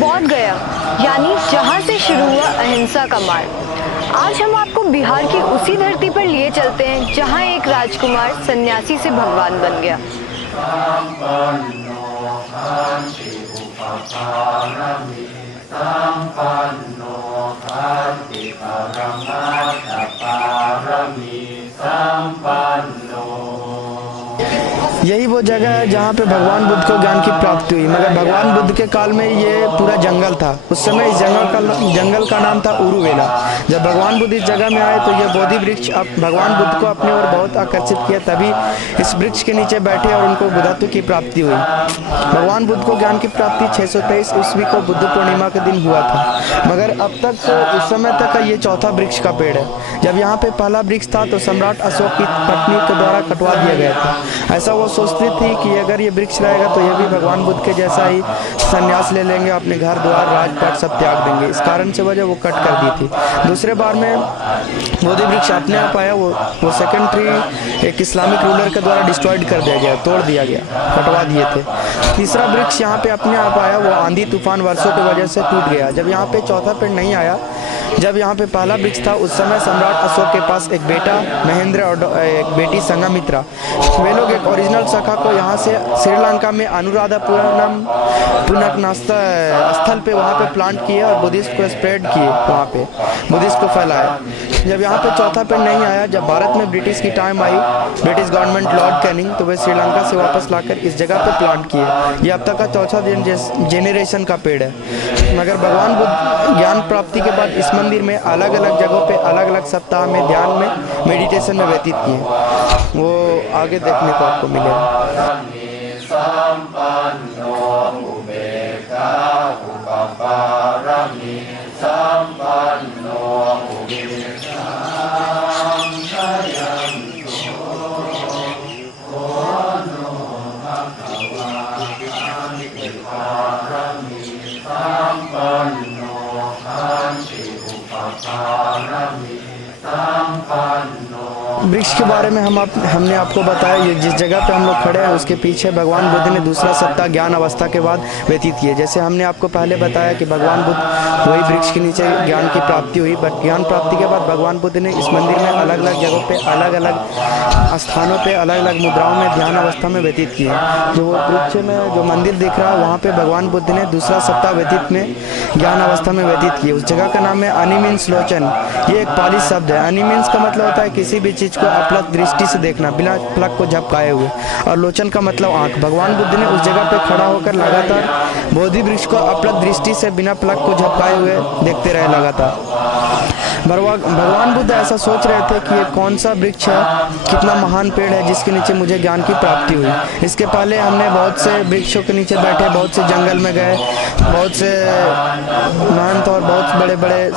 बोध गया यानी जहाँ से शुरू हुआ अहिंसा का मार्ग। आज हम आपको बिहार की उसी धरती पर लिए चलते हैं जहाँ एक राजकुमार सन्यासी से भगवान बन गया। यही वो जगह है जहाँ पे भगवान बुद्ध को ज्ञान की प्राप्ति हुई, मगर भगवान बुद्ध के काल में ये पूरा जंगल था। उस समय इस जंगल का नाम था उरुवेला। जब भगवान बुद्ध इस जगह में आए तो ये बोधि वृक्ष भगवान बुद्ध को अपनी ओर बहुत आकर्षित किया, तभी इस वृक्ष के नीचे बैठे और उनको बुद्धत्व की प्राप्ति हुई। भगवान बुद्ध को ज्ञान की प्राप्ति 623 ईस्वी को बुद्ध पूर्णिमा के दिन हुआ था, मगर अब तक उस समय तक का ये चौथा वृक्ष का पेड़ है। जब यहाँ पे पहला वृक्ष था तो सम्राट अशोक की पत्नी के द्वारा कटवा दिया गया था। ऐसा वो सोचती थी कि अगर ये वृक्ष रहेगा तो ये भी भगवान बुद्ध के जैसा ही संन्यास ले लेंगे, अपने घर द्वार राजपाट सब त्याग देंगे। इस कारण से वजह वो कट कर दी थी। दूसरे बार में बोधि वृक्ष अपने आप आया, वो सेकंड ट्री एक इस्लामिक रूलर के द्वारा डिस्ट्रॉयड कर दिया गया, तोड़ दिया गया, कटवा दिए थे। तीसरा वृक्ष यहाँ पे अपने आप आया, वो आंधी तूफान वर्षों की वजह से टूट गया। जब यहाँ पे चौथा पेड़ नहीं आया, जब यहाँ पे पहला वृक्ष था, उस समय सम्राट अशोक के पास एक बेटा महेंद्र और एक बेटी संघमित्रा, वे लोग एक ओरिजिनल शाखा को यहाँ से श्रीलंका में अनुराधापुरम पुनकनास्ता स्थल पे वहाँ पे प्लांट किए और बुद्धिस्ट को स्प्रेड किए, वहाँ पे बुद्धिस्ट को फैलाया। जब यहाँ पे चौथा पेड़ नहीं आया, जब भारत में ब्रिटिश की time I, British government Lord Canning, तो वे श्रीलंका से वापस लाकर इस जगह पे प्लांट किए। ये अब तक का चौथा जेनरेशन का पेड़ है। मगर भगवान बुद्ध ज्ञान प्राप्ति के बाद इस मंदिर में अलग अलग जगहों पे अलग अलग सप्ताह में ध्यान में मेडिटेशन में व्यतीत किए। वो आगे देखने को आपको मिलेगा। वृक्ष के बारे में हमने आपको बताया। ये जिस जगह पे हम लोग खड़े हैं उसके पीछे भगवान बुद्ध ने दूसरा सप्ताह ज्ञान अवस्था के बाद व्यतीत किए। जैसे हमने आपको पहले बताया कि भगवान बुद्ध वही वृक्ष के नीचे ज्ञान की प्राप्ति हुई, बट ज्ञान प्राप्ति के बाद भगवान बुद्ध ने इस मंदिर में अलग अलग जगहों पे अलग अलग स्थानों पे अलग अलग मुद्राओं में ध्यान अवस्था में व्यतीत किए। जो वो वृक्ष में जो मंदिर दिख रहा है वहाँ पे भगवान बुद्ध ने दूसरा सप्ताह व्यतीत में ज्ञान अवस्था में व्यतीत किए। उस जगह का नाम है अनि मीन्स लोचन। ये एक पाली शब्द है। अनि मीन्स का मतलब होता है किसी भी चीज़ को अपलक दृष्टि से देखना, बिना पलक को झपकाए हुए, और लोचन का मतलब आंख। भगवान बुद्ध ने उस जगह पे खड़ा होकर लगातार बोधि वृक्ष को अपलक दृष्टि से बिना पलक को झपकाए हुए देखते रहे लगातार। भगवान बुद्ध ऐसा सोच रहे थे कि ये कौन सा वृक्ष है, कितना महान पेड़ है जिसके नीचे मुझे ज्ञान की प्राप्ति हुई। इसके पहले हमने बहुत से वृक्षों के नीचे बैठे, बहुत से जंगल में गए, बहुत से महंत और बहुत बड़े बड़े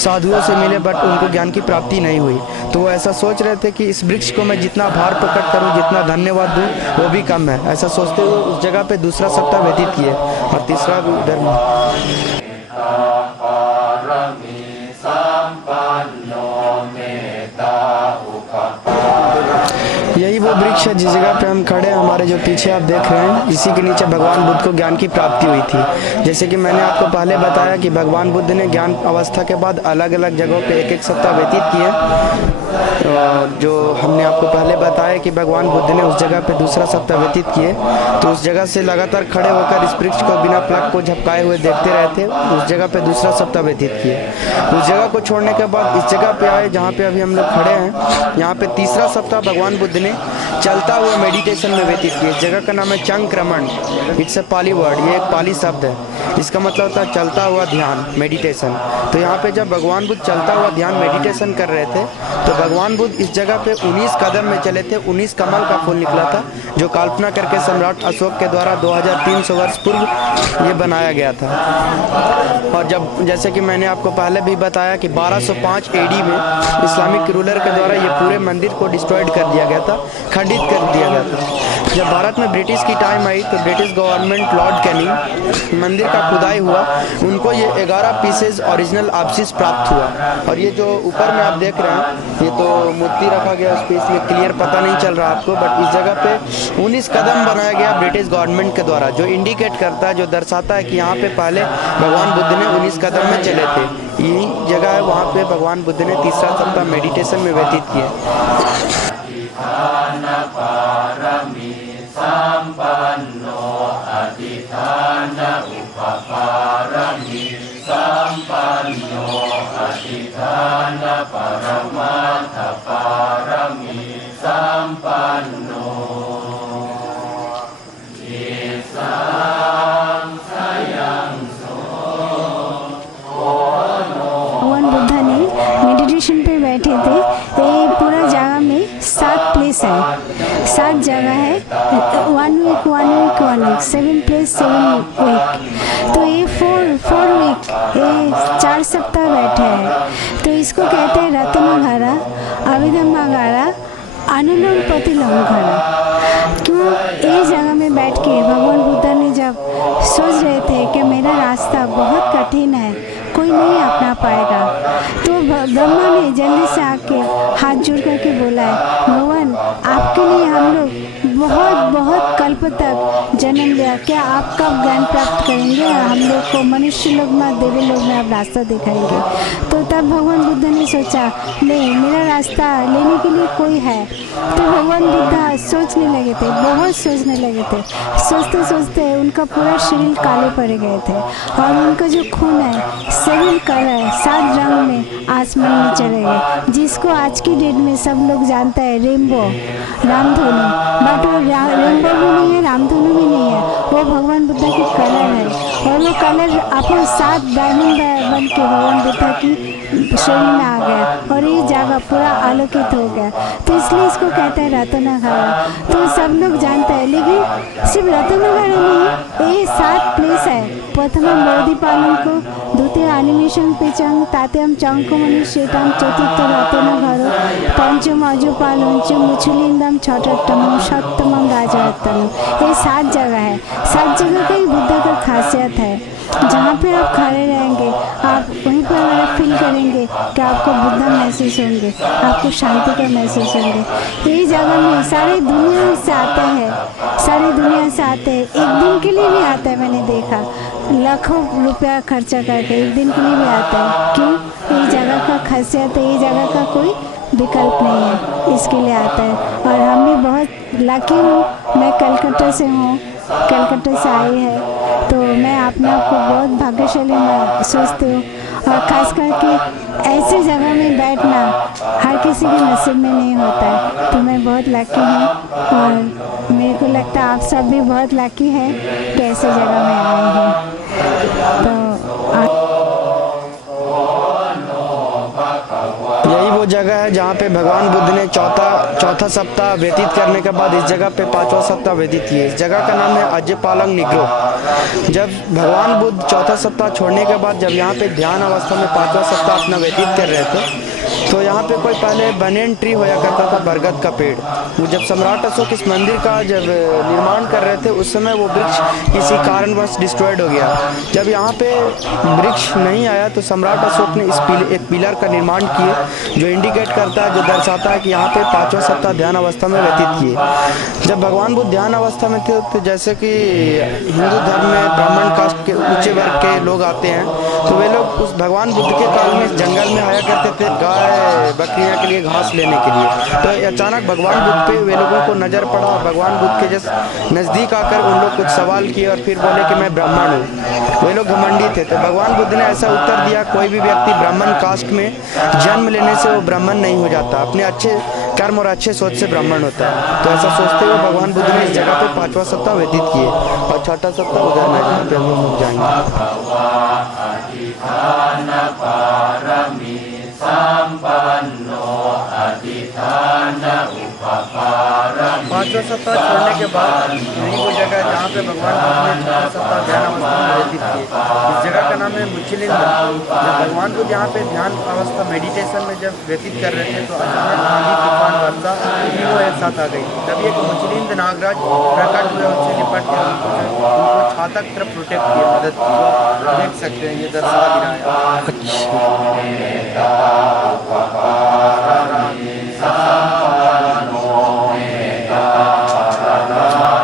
साधुओं से मिले, बट उनको ज्ञान की प्राप्ति नहीं हुई। तो वो ऐसा सोच रहे थे कि इस वृक्ष को मैं जितना भार प्रकट करूं, जितना धन्यवाद दूं, वो भी कम है। ऐसा सोचते हुए उस जगह पे दूसरा सप्ताह व्यतीत किए और तीसरा भी उधर में। यही वो वृक्ष है जिस जगह पे हम खड़े हैं। हमारे जो पीछे आप देख रहे हैं, इसी के नीचे भगवान बुद्ध को ज्ञान की प्राप्ति हुई थी। जैसे कि मैंने आपको पहले बताया कि भगवान बुद्ध ने ज्ञान अवस्था के बाद अलग अलग जगहों पे एक एक सप्ताह व्यतीत किए। जो हमने आपको पहले बताया कि भगवान बुद्ध ने उस जगह पे दूसरा सप्ताह व्यतीत किए, तो उस जगह से लगातार खड़े होकर इस वृक्ष को बिना पलक को झपकाए हुए देखते रहे थे। उस जगह पे दूसरा सप्ताह व्यतीत किए। उस जगह को छोड़ने के बाद इस जगह पे आए जहाँ पे अभी हम लोग खड़े हैं। यहाँ पे तीसरा सप्ताह भगवान बुद्ध ने चलता हुआ मेडिटेशन में व्यतीत किए। इस जगह का नाम है चंक्रमण। इट्स ए पाली वर्ड, ये एक पाली शब्द है। इसका मतलब होता है चलता हुआ ध्यान, मेडिटेशन। तो यहाँ पे जब भगवान बुद्ध चलता हुआ ध्यान मेडिटेशन कर रहे थे तो भगवान बुद्ध इस जगह पे 19 कदम में चले थे। 19 कमल का फूल निकला था जो कल्पना करके सम्राट अशोक के द्वारा 2300 वर्ष पूर्व ये बनाया गया था। और जब जैसे कि मैंने आपको पहले भी बताया कि 1205 एडी में इस्लामिक रूलर के द्वारा ये पूरे मंदिर को डिस्ट्रॉयड कर दिया गया था, खंडित कर दिया गया था। जब भारत में ब्रिटिश की टाइम आई तो ब्रिटिश गवर्नमेंट लॉर्ड कैनिंग मंदिर का खुदाई हुआ, उनको ये 11 पीसेज ओरिजिनल अवशेष प्राप्त हुआ। और ये जो ऊपर में आप देख रहे हैं ये तो मूर्ति रखा गया उस पर, इसलिए क्लियर पता नहीं चल रहा आपको, बट इस जगह पे 19 कदम बनाया गया ब्रिटिश गवर्नमेंट के द्वारा, जो इंडिकेट करता है, जो दर्शाता है कि यहाँ पे पहले भगवान बुद्ध ने 19 कदम में चले थे। यही जगह है, वहाँ पे भगवान बुद्ध ने तीसरा सप्ताह मेडिटेशन में व्यतीत किया। भगवान बुद्धा ने मेडिटेशन पे बैठे थे। ये पूरा जगह में 7 प्लेस है, 7 जगह है। 1 week 1 week 1 week 7 place 7 week. तो ये 4 वीक, ये 4 सप्ताह बैठे हैं। तो इसको कहते हैं रत्नघरा, अभिधम्मागारा, अनुलोम प्रतिलोमघरा। क्यों? ये जगह में बैठ के भगवान बुद्ध ने जब सोच रहे थे कि मेरा रास्ता बहुत कठिन है, कोई नहीं अपना पाएगा, तो ब्रह्मा ने जल्दी से आके हाथ जोड़ करके बोला है, भगवान आपके लिए हम लोग बहुत कल्प तक जन्म लिया, क्या आप कब ज्ञान प्राप्त करेंगे? हम लोग को मनुष्य लोग में, देवी लोग में आप रास्ता दिखाएंगे। तो तब भगवान बुद्ध ने सोचा नहीं, मेरा रास्ता लेने के लिए कोई है। तो भगवान बुद्ध सोचने लगे थे, बहुत सोचने लगे थे। सोचते सोचते उनका पूरा शरीर काले पड़ गए थे और उनका जो खून है 7 कलर 7 रंग में आसमान में चले गए, जिसको आज की डेट में सब लोग जानते हैं रेनबो, रामधनु। बट वो रेनबो भी नहीं है, रामधनु भी नहीं है, वो भगवान बुद्ध की कलर है। और वो कलर अपन 7 डायमंड बन के भगवान बुद्ध की शरीर में आ गया और ये जगह पूरा आलोकित हो गया। तो इसलिए इसको कहते हैं रत्नघरा। तो सब लोग जानते हैं, लेकिन सिर्फ रत्नघरा नहीं, ये 7 प्लेस है। प्रथम बोधिपालन को, द्वितीय एनिमेशन पेचंग, तात्यम चंकमणि शेतम, चतुर्थ रत्नघरो, पंचम अजुपालन, मुछलिंदम, छठम सप्तम राजरत्नम। ये 7 जगह है। 7 जगह का ही बुद्ध का खासियत है। जहाँ पे आप खड़े रहेंगे, आप वहीं पर अगर फील करेंगे कि आपको बुद्ध महसूस होंगे, आपको शांति का महसूस होंगे। यही जगह में सारी दुनिया से आते हैं, सारी दुनिया से आते हैं। एक दिन के लिए भी आता है, मैंने देखा, लाखों रुपया खर्चा करके एक दिन के लिए भी आता है। क्यों? ये जगह का खासियत है, ये जगह का कोई विकल्प नहीं है, इसके लिए आता है। और हम भी बहुत लकी हूँ, मैं कलकत्ता से हूँ, कलकत्ता से आई है, तो मैं अपने आप को बहुत भाग्यशाली मैं सोचती हूँ। और ख़ास करके ऐसी जगह में बैठना हर किसी के नसीब में नहीं होता है, तो मैं बहुत लकी हूँ। और मेरे को लगता है आप सब भी बहुत लकी हैं कि ऐसी जगह में आए हैं। तो यही वो जगह है जहाँ पे भगवान बुद्ध ने चौथा सप्ताह व्यतीत करने के बाद इस जगह पे 5वां सप्ताह व्यतीत किए। इस जगह का नाम है अजयपालंग निग्रो। जब भगवान बुद्ध चौथा सप्ताह छोड़ने के बाद जब यहाँ पे ध्यान अवस्था में 5वां सप्ताह अपना व्यतीत कर रहे थे, तो यहाँ पे कोई पहले बनेन ट्री होया करता था, बरगद का पेड़। वो जब सम्राट अशोक इस मंदिर का जब निर्माण कर रहे थे उस समय वो वृक्ष किसी कारणवश डिस्ट्रॉयड हो गया। जब यहाँ पे वृक्ष नहीं आया तो सम्राट अशोक ने एक पिलर का निर्माण किए, जो इंडिकेट करता है, जो दर्शाता है कि यहाँ पे 5वां सप्ताह ध्यान अवस्था में व्यतीत किए। जब भगवान बुद्ध ध्यान अवस्था में थे तो जैसे कि हिंदू धर्म में ब्राह्मण कास्ट के ऊंचे वर्ग के लोग आते हैं, तो वे लोग उस भगवान बुद्ध के काल में जंगल में आया करते थे गाय बकरियां के लिए घास लेने के लिए। तो अचानक भगवान बुद्ध पे वे लोगों को नज़र पड़ा, भगवान बुद्ध के जैसे नज़दीक आकर उन लोग कुछ सवाल किए और फिर बोले कि मैं ब्राह्मण हूँ। वे लोग घमंडी थे, तो भगवान बुद्ध ने ऐसा उत्तर दिया, कोई भी व्यक्ति ब्राह्मण कास्ट में जन्म लेने से वो ब्राह्मण नहीं हो जाता। अपने अच्छे कर्म और अच्छे सोच से ब्राह्मण होता है। तो ऐसा सोचते हुए भगवान बुद्ध ने इस जगह पे 5वां सप्ताह व्यतीत किए और 6ठा सप्ताह उधर में जहाँ पे हम लोग जाएंगे। पांचवा सप्ताह छोड़ने के बाद यही वो जगह है जहाँ पे भगवान बुद्ध ने 6ठा सप्ताह ध्यान अवस्था में व्यतीत किए। इस जगह का नाम है मुचिलिंद। जब भगवान बुद्ध यहाँ पे ध्यान अवस्था मेडिटेशन में जब व्यतीत कर रहे थे तो अचानक आंधी तूफान वर्षा तीनों एक साथ आ गई। तब एक मुचिलिंद नागराज प्रकट हुए, उनसे निपट के उनको छाता की तरफ प्रोटेक्ट किए, मदद की। देख सकते हैं ये दर्शा भी रहा है।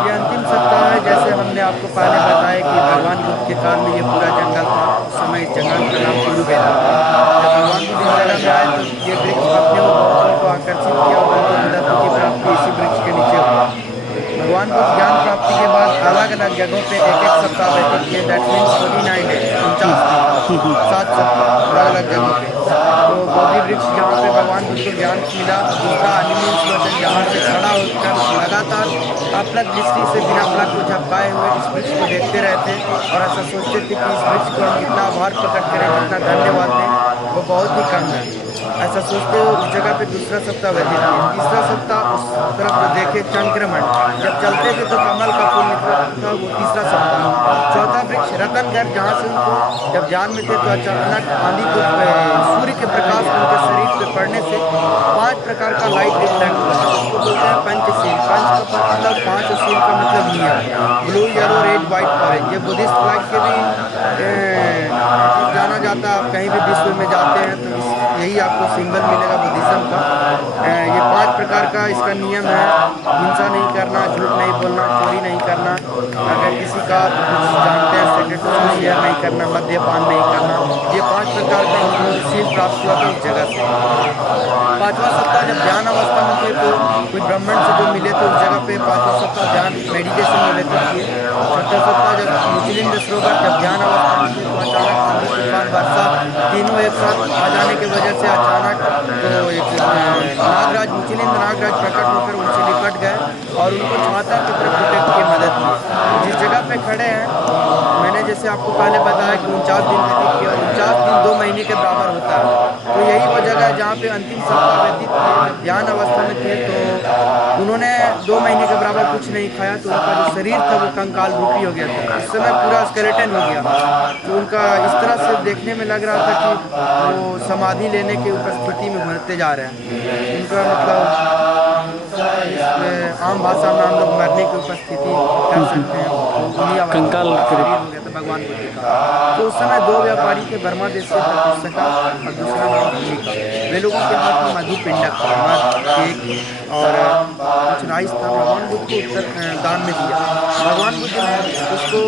ये अंतिम सप्ताह है। जैसे हमने आपको पहले बताया कि भगवान बुद्ध के काल में ये पूरा जंगल था। उस समय इस जंगल का नाम उरुवेला था। जब भगवान बुद्ध इस जगह में आए तो ये वृक्ष अपने उनको आकर्षित किया और उनको मदद की प्राप्ति इसी वृक्ष के नीचे हुई। भगवान बुद्ध ज्ञान प्राप्ति के बाद अलग अलग जगहों पे एक एक सप्ताह व्यतीत किए। दैट मीन्स 49 डेज, 7 सप्ताह अलग अलग जगहों पे। तो बोधि वृक्ष जहाँ पे भगवान बुद्ध को ज्ञान मिला, दूसरा अनिमिल श्लोचन जहाँ से खड़ा होकर लगातार अपलक दृष्टि से बिना पलक को झपकाए हुए इस वृक्ष को देखते रहते और ऐसा सोचते थे कि इस वृक्ष को हम कितना आभार प्रकट करें, कितना धन्यवाद दें, वो बहुत ही कम है। ऐसा सोचते हुए उस जगह पे दूसरा सप्ताह व्यतीत किया। तीसरा सप्ताह उस तरफ जो देखे चंक्रमण, जब चलते थे तो कमल का फूल निकलता था, वो तीसरा सप्ताह। चौथा वृक्ष रतनगढ़, जहाँ से उनको जब ध्यान में थे तो अचानक आंधी सूर्य के प्रकाश उनके शरीर पे पड़ने से 5 प्रकार का लाइट रिफ्लेक्ट हुआ। उसको बोलते हैं पंचशील। पंच का मतलब 5 और शील का मतलब नियम, blue, yellow, red, white, orange. ये बुद्धिस्ट फ्लैग के भी जाना जाता है। आप कहीं भी विश्व में जाते हैं तो यही आपको सिंबल मिलेगा बुद्धिज्म का। ये 5 प्रकार का इसका नियम है। हिंसा नहीं करना, झूठ नहीं बोलना, चोरी नहीं करना, अगर किसी का कुछ जानते हैं सेक्रेट उसको शेयर नहीं करना, मद्यपान नहीं करना। ये 5 प्रकार का उनको शील प्राप्त हुआ था उस जगह से। 5वां सप्ताह जब ध्यान अवस्था में थे तो कुछ ब्राह्मण से जो मिले तो उस जगह पे 5वां सप्ताह ध्यान मेडिटेशन में व्यतीत किए। 6ठा सप्ताह जब मुचिलिंद सरोवर जब ध्यान अवस्था में थे तो अचानक आंधी तूफान वर्षा तीनों एक साथ आ जाने की वजह से अचानक तो एक नागराज, मुचिलिंद नागराज प्रकट होकर उनसे निपट गए और उनको छाता की तरफ प्रोटेक्ट की मदद की। जिस जगह पे खड़े हैं मैंने जैसे आपको पहले बताया कि 49 दिन व्यतीत किया और 49 दिन 2 महीने के बराबर होता है। तो यही वो जगह है जहाँ पे अंतिम सप्ताह व्यतीत किए। ध्यान अवस्था में थे तो उन्होंने 2 महीने के बराबर कुछ नहीं खाया, तो उनका जो शरीर था वो कंकाल रूपी हो गया था। इस समय पूरा स्केलेटन हो गया। तो उनका इस तरह से देखने में लग रहा था कि वो समाधि लेने की उपस्थिति में मरते जा रहे हैं। उनका मतलब आम भाषा में हम लोग मरने की उपस्थिति कर सकते हैं। कंकाल शरीर हो गया था भगवान बुद्ध का। तो उस समय 2 व्यापारी थे बर्मा देश से, तपस्या और दूसरा नाम भूमिका। वे लोगों के हाथ में मधु पिंडक था, मध, केक और कुछ राइस था। भगवान बुद्ध को उत्तर दान में दिया। भगवान बुद्ध ने उसको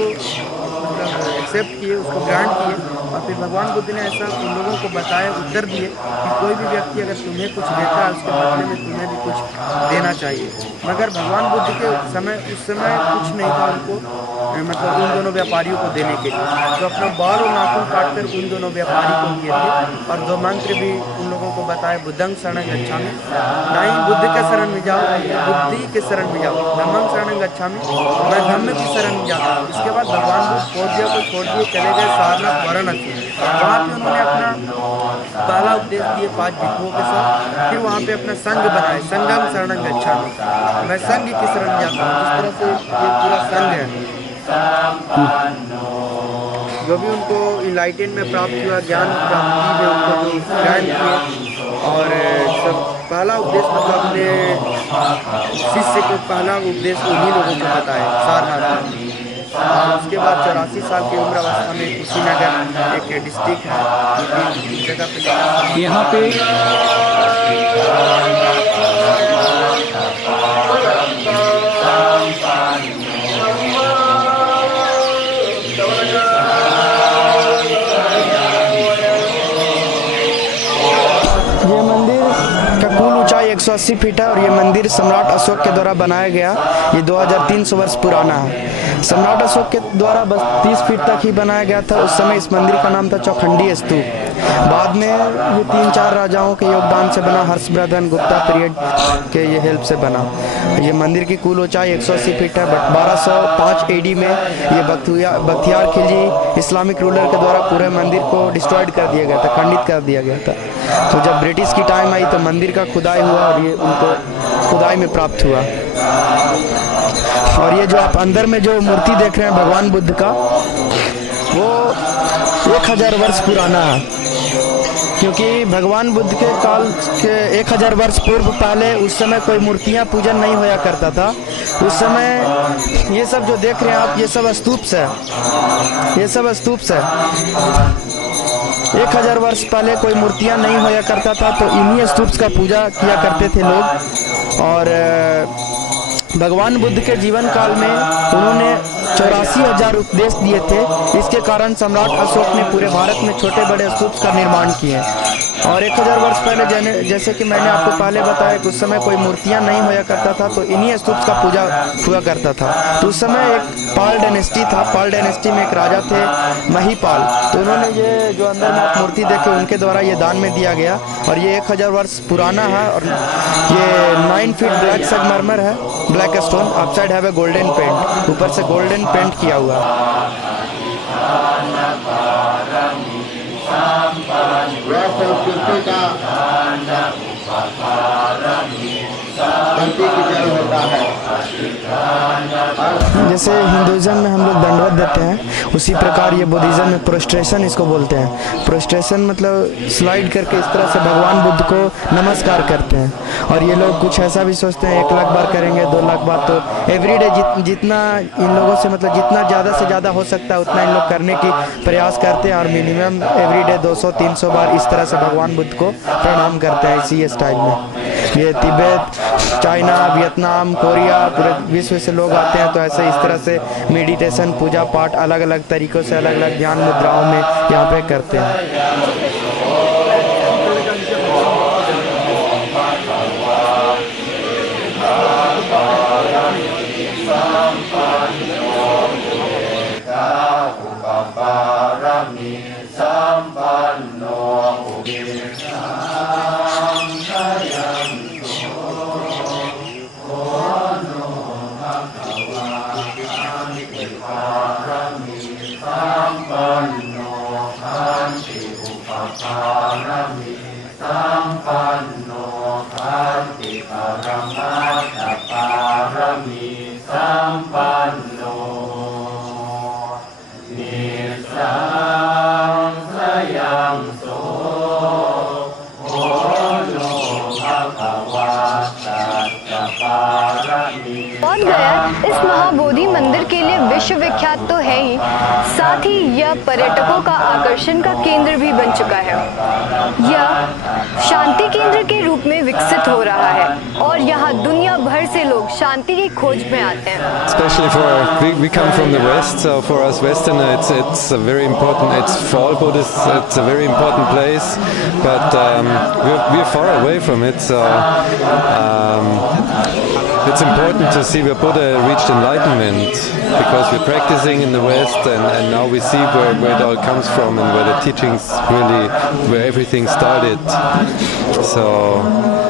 एक्सेप्ट किए, उसको ग्रांट किए और फिर भगवान बुद्ध ने ऐसा उन लोगों को बताया, उत्तर दिए कि कोई भी व्यक्ति अगर तुम्हें कुछ देता है उसके बदले में तुम्हें भी कुछ देना चाहिए। मगर भगवान बुद्ध के समय उस समय कुछ नहीं था उनको, मतलब उन दोनों व्यापारियों को देने के लिए। तो अपना बाल और नाखून काटकर उन दोनों व्यापारी को दिए थे और 2 मंत्र भी उन लोगों को बताए, बुद्धं शरणं गच्छामि, नहीं बुद्ध के शरण में जाओ, बुद्धि के शरण में जाओ, धम्मं शरणं गच्छामि, मैं धम्म की शरण में जाता हूँ। इसके बाद भगवान बुद्ध पौधिया को छोड़ दिए, चले गए सारनाथ वाराणसी। वहाँ पे उन्होंने अपना पहला उपदेश दिए 5 भिक्षुओं के साथ। फिर वहाँ पे अपना संघ बनाए, संघं शरणं गच्छामि, मैं संघ की शरण में जाता हूँ। जिस तरह से ये पूरा संघ है जो भी उनको इनलाइटन में प्राप्त हुआ, ज्ञान प्राप्ति में उनको जो ज्ञान किए और सब पहला उपदेश मतलब अपने शिष्य को पहला उपदेश उन्हीं लोगों को बताए सारनाथ में। और उसके बाद 84 साल की उम्र अवस्था में कुशीनगर एक डिस्ट्रिक्ट है, इस जगह पे यहाँ पे ये मंदिर का कुल ऊंचाई 180 फीट है और ये मंदिर सम्राट अशोक के द्वारा बनाया गया। ये 2300 वर्ष पुराना है। सम्राट अशोक के द्वारा बस 30 फीट तक ही बनाया गया था। उस समय इस मंदिर का नाम था चौखंडी स्तूप। बाद में ये 3-4 राजाओं के योगदान से बना, हर्षवर्धन, गुप्ता पीरियड के ये हेल्प से बना। ये मंदिर की कुल ऊंचाई 180 फीट है। बट 1205 AD में ये बख्तियार खिलजी इस्लामिक रूलर के द्वारा पूरे मंदिर को डिस्ट्रॉयड कर दिया गया था, खंडित कर दिया गया था। तो जब ब्रिटिश की टाइम आई तो मंदिर का खुदाई हुआ और ये उनको खुदाई में प्राप्त हुआ। और ये जो आप अंदर में जो मूर्ति देख रहे हैं भगवान बुद्ध का, वो 1000 वर्ष पुराना है। क्योंकि भगवान बुद्ध के काल के 1000 वर्ष पूर्व पहले उस समय कोई मूर्तियां पूजन नहीं होया करता था। उस समय ये सब जो देख रहे हैं आप, ये सब स्तूप है, ये सब स्तूप है। 1000 वर्ष पहले कोई मूर्तियां नहीं होया करता था, तो इन्हीं स्तूप का पूजा किया करते थे लोग। और भगवान बुद्ध के जीवन काल में उन्होंने 84,000 उपदेश दिए थे। इसके कारण सम्राट अशोक ने पूरे भारत में छोटे बड़े स्तूप का निर्माण किए। और 1000 वर्ष पहले जैसे कि मैंने आपको पहले बताया कि उस समय कोई मूर्तियां नहीं होया करता था, तो इन्हीं स्तूप का पूजा हुआ करता था। तो उस समय एक पाल डायनेस्टी था। पाल डायनेस्टी में एक राजा थे महीपाल। तो उन्होंने ये जो अंदर में आप मूर्ति देखे, उनके द्वारा ये दान में दिया गया। और ये 1000 वर्ष पुराना है। और ये 9 फीट ब्लैक संगमरमर है, black stone. Outside have a golden paint, ऊपर से गोल्डन पेंट किया हुआ है। संस्कृति का की जल होता है। जैसे हिंदुइज्म में हम लोग दंडवत देते हैं, उसी प्रकार ये बुद्धिज्म में प्रोस्ट्रेशन इसको बोलते हैं। प्रोस्ट्रेशन मतलब स्लाइड करके इस तरह से भगवान बुद्ध को नमस्कार करते हैं। और ये लोग कुछ ऐसा भी सोचते हैं 1 लाख बार करेंगे, 2 लाख बार। तो एवरीडे जितना इन लोगों से मतलब जितना ज़्यादा से ज़्यादा हो सकता है उतना इन लोग करने की प्रयास करते हैं। और मिनिमम एवरीडे 200-300 बार इस तरह से भगवान बुद्ध को प्रणाम करते हैं इसी स्टाइल में। ये तिब्बत, चाइना, वियतनाम, कोरिया, पूरे विश्व से लोग आते हैं। तो ऐसे इस तरह से मेडिटेशन, पूजा पाठ अलग अलग तरीक़ों से, अलग अलग ध्यान मुद्राओं में यहाँ पे करते हैं। बोध गया इस महाबोधि मंदिर के लिए विश्व विख्यात तो है ही, साथ ही यह पर्यटकों का आकर्षण का केंद्र भी बन चुका है। यह शांति केंद्र के रूप में विकसित हो रहा है और यहाँ दुनिया भर से लोग शांति की खोज में आते हैं। Especially we come from the West, so for us Westerner it's a very important, it's for all Buddhists, it's a very important place, but we're far away from it, so it's important to see where Buddha reached enlightenment, because we're practicing in the West and now we see where it all comes from and where the teachings really, where everything started. So,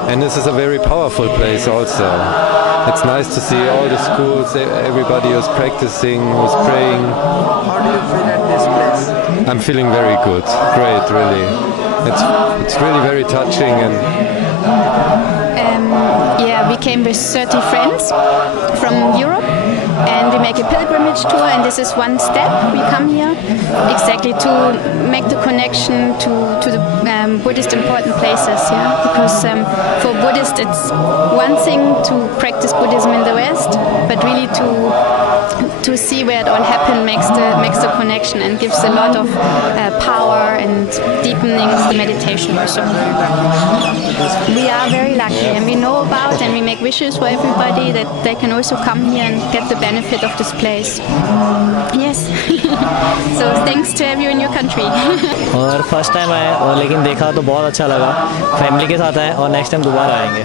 and this is a very powerful place also. It's nice to see all the schools, everybody who's practicing, who's praying. How do you feel at this place? I'm feeling very good, great, really. It's really very touching and. Yeah, we came with 30 friends from Europe and we make a pilgrimage tour, and this is one step. We come here exactly to make the connection to the Buddhist important places, yeah, because for Buddhists it's one thing to practice Buddhism in the West, but really to see where it all happened makes the connection and gives a lot of power and deepening the meditation also. We are very lucky and we know about and we make wishes for everybody that they can also come here and get the benefit of this place. Yes. So thanks to everyone in your country. और first time आए और लेकिन देखा तो बहुत अच्छा लगा। Family के साथ आए और नेक्स्ट टाइम दोबारा आएंगे।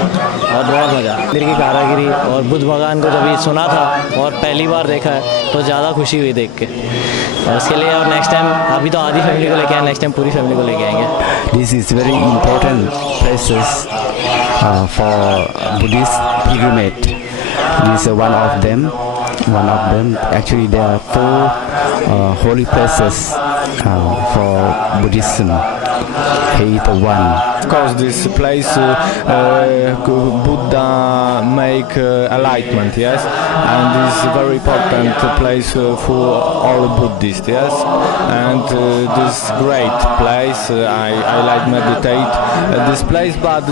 और बहुत मज़ा। मंदिर की कारागिरी और बुद्ध भगवान को जब ये सुना था और पहली बार देखा है तो ज़्यादा खुशी हुई देख के, और इसके लिए और नेक्स्ट टाइम अभी तो आधी फैमिली को लेके आए, नेक्स्ट टाइम पूरी फैमिली को लेके आएंगे। This is very important places for Buddhist pilgrimage. This is one of them. Actually, there are four holy places for Buddhism. He is the one. Of course, this place Buddha make enlightenment, yes, and this is a very important place for all Buddhists, yes, and this great place. I like meditate this place, but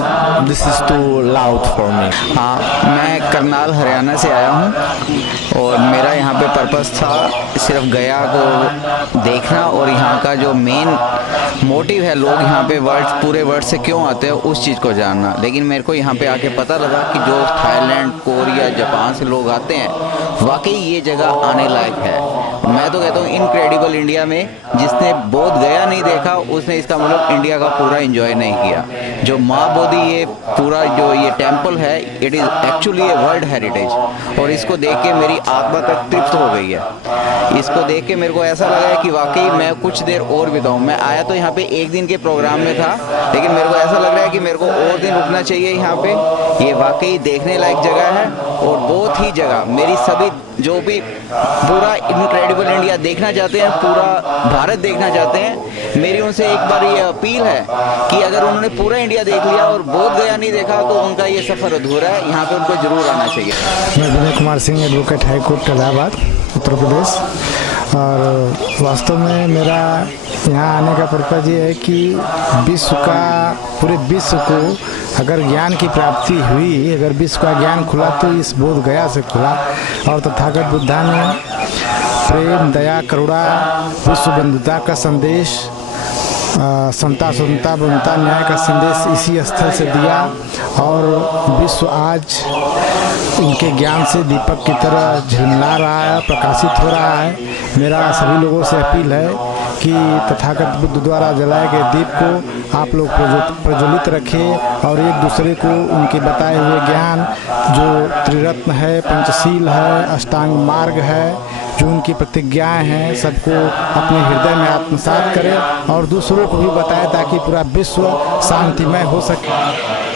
this is too loud for me. हाँ, मैं करनाल हरियाणा से आया हूँ और मेरा यहाँ पे purpose था सिर्फ गया को देखना, और यहाँ का जो मेन मोटिव है, लोग यहाँ पे पूरे वर्ल्ड से क्यों आते हैं उस चीज़ को जानना। लेकिन मेरे को यहाँ पे आके पता लगा कि जो थाईलैंड, कोरिया, जापान से लोग आते हैं, वाकई ये जगह आने लायक है। मैं तो कहता हूँ इनक्रेडिबल इंडिया में जिसने बोध गया नहीं देखा उसने इसका मतलब इंडिया का पूरा एंजॉय नहीं किया। जो माँ बोधि ये पूरा जो ये टेम्पल है, it is actually a world heritage, और इसको देख के मेरी आत्मा तक तृप्त हो गई है। इसको देख के मेरे को ऐसा लगा है कि वाकई मैं कुछ देर और बिताऊँ। मैं आया तो यहाँ पे एक दिन के प्रोग्राम में था, लेकिन मेरे को ऐसा लग रहा है कि मेरे को और दिन रुकना चाहिए यहाँ पे। ये वाकई देखने लायक जगह है, और बहुत ही जगह मेरी सभी जो भी पूरा इनक्रेडिबल इंडिया देखना चाहते हैं, पूरा भारत देखना चाहते हैं, मेरी उनसे एक बार ये अपील है कि अगर उन्होंने पूरा इंडिया देख लिया और बोध गया नहीं देखा तो उनका ये सफ़र अधूरा है। यहाँ पे उनको ज़रूर आना चाहिए। मैं Vinay Kumar Singh, advocate high court Allahabad, Uttar Pradesh. और वास्तव में मेरा यहाँ आने का पर्पज़ ये है कि पूरे विश्व को अगर ज्ञान की प्राप्ति हुई, अगर विश्व का ज्ञान खुला तो इस बोध गया से खुला। और तथागत बुद्धा ने प्रेम, दया, करुणा, विश्व बंधुता का संदेश, समता, स्वतंत्रता, बंधुता, न्याय का संदेश इसी स्थल से दिया, और विश्व आज उनके ज्ञान से दीपक की तरह झिलमिला रहा है, प्रकाशित हो रहा है। मेरा सभी लोगों से अपील है कि तथागत बुद्ध द्वारा जलाए गए दीप को आप लोग प्रज्वलित रखें, और एक दूसरे को उनके बताए हुए ज्ञान जो त्रिरत्न है, पंचशील है, अष्टांग मार्ग है, जो उनकी प्रतिज्ञाएं हैं, सबको अपने हृदय में आत्मसात करें और दूसरों को भी बताएं ताकि पूरा विश्व शांतिमय हो सके।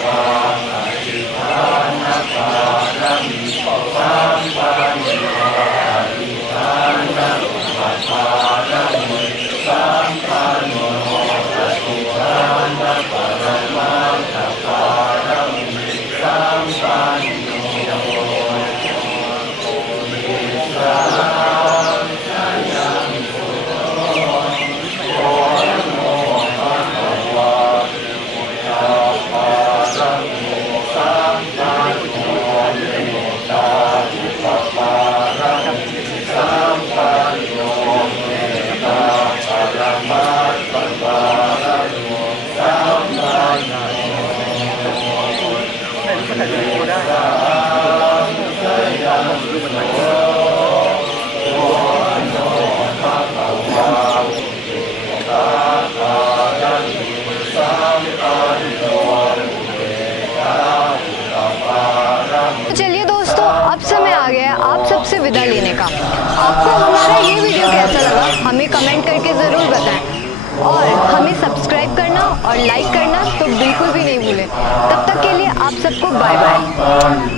चलिए दोस्तों, अब समय आ गया है आप सबसे विदा लेने का। आपको हमारा ये वीडियो कैसा लगा हमें कमेंट करके ज़रूर बताएं, और हमें सब्सक्राइब करना और लाइक करना तो बिल्कुल भी नहीं भूलें। तब तक के लिए आप सबको बाय बाय।